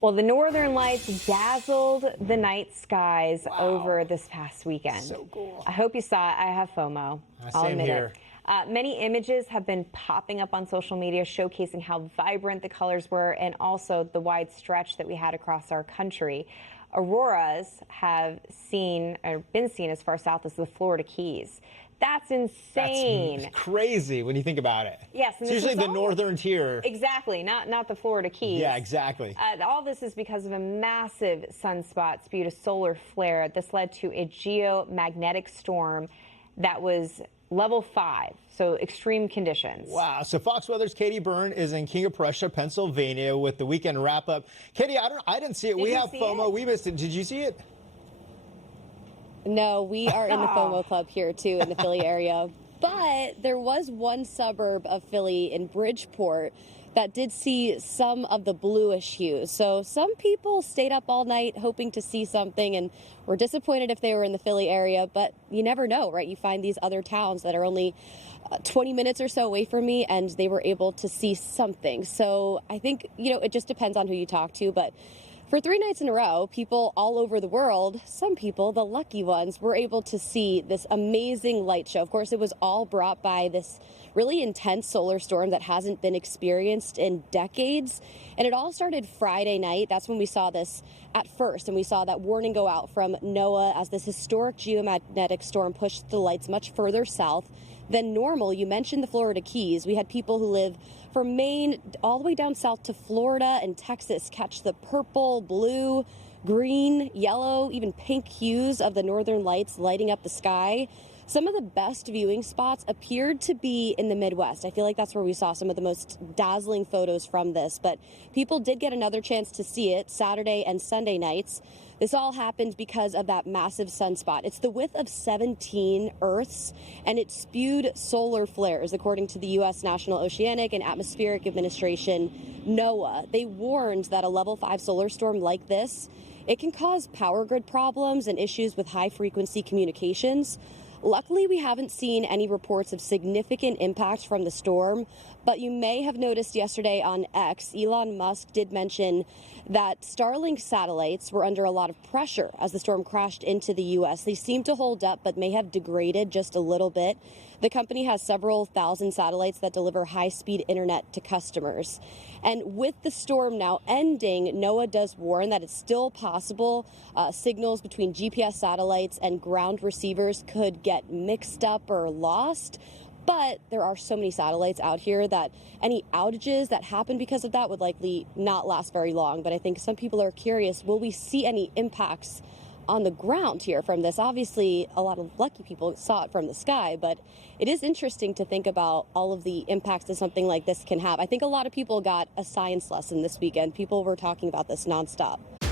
Well, the northern lights dazzled the night skies Wow. over this past weekend. So cool. I hope you saw it. I have FOMO. I'll Same admit here. it. Many images have been popping up on social media showcasing how vibrant the colors were and also the wide stretch that we had across our country. Auroras have been seen as far south as the Florida Keys. That's insane. That's crazy when you think about it. Yes, and it's this usually is the all- northern tier. Exactly, not the Florida Keys. Yeah, exactly. All this is because of a massive sunspot spewed a solar flare. This led to a geomagnetic storm that was level 5, so extreme conditions. Wow. So Fox Weather's Katie Byrne is in King of Prussia, Pennsylvania with the weekend wrap up. Katie, I didn't see it. Did we you have see FOMO. it? We missed it. Did you see it? No, we are in the FOMO club here too in the Philly area. But there was one suburb of Philly in Bridgeport that did see some of the bluish hues. So some people stayed up all night hoping to see something and were disappointed if they were in the Philly area. But you never know, right? You find these other towns that are only 20 minutes or so away from me and they were able to see something. So I think, it just depends on who you talk to. But for 3 nights in a row, people all over the world, some people, the lucky ones, were able to see this amazing light show. Of course, it was all brought by this really intense solar storm that hasn't been experienced in decades. And it all started Friday night. That's when we saw this at first. And we saw that warning go out from NOAA as this historic geomagnetic storm pushed the lights much further south than normal. You mentioned the Florida Keys. We had people who live from Maine all the way down south to Florida and Texas catch the purple, blue, green, yellow, even pink hues of the northern lights lighting up the sky. Some of the best viewing spots appeared to be in the Midwest. I feel like that's where we saw some of the most dazzling photos from this, but people did get another chance to see it Saturday and Sunday nights. This all happened because of that massive sunspot. It's the width of 17 Earths, and it spewed solar flares, according to the U.S. National Oceanic and Atmospheric Administration, NOAA. They warned that a level 5 solar storm like this, it can cause power grid problems and issues with high-frequency communications. Luckily, we haven't seen any reports of significant impact from the storm, but you may have noticed yesterday on X, Elon Musk did mention that Starlink satellites were under a lot of pressure as the storm crashed into the U.S. They seem to hold up, but may have degraded just a little bit. The company has several thousand satellites that deliver high-speed internet to customers. And with the storm now ending, NOAA does warn that it's still possible signals between GPS satellites and ground receivers could get mixed up or lost. But there are so many satellites out here that any outages that happen because of that would likely not last very long. But I think some people are curious, will we see any impacts on the ground here from this? Obviously, a lot of lucky people saw it from the sky, but it is interesting to think about all of the impacts that something like this can have. I think a lot of people got a science lesson this weekend. People were talking about this nonstop.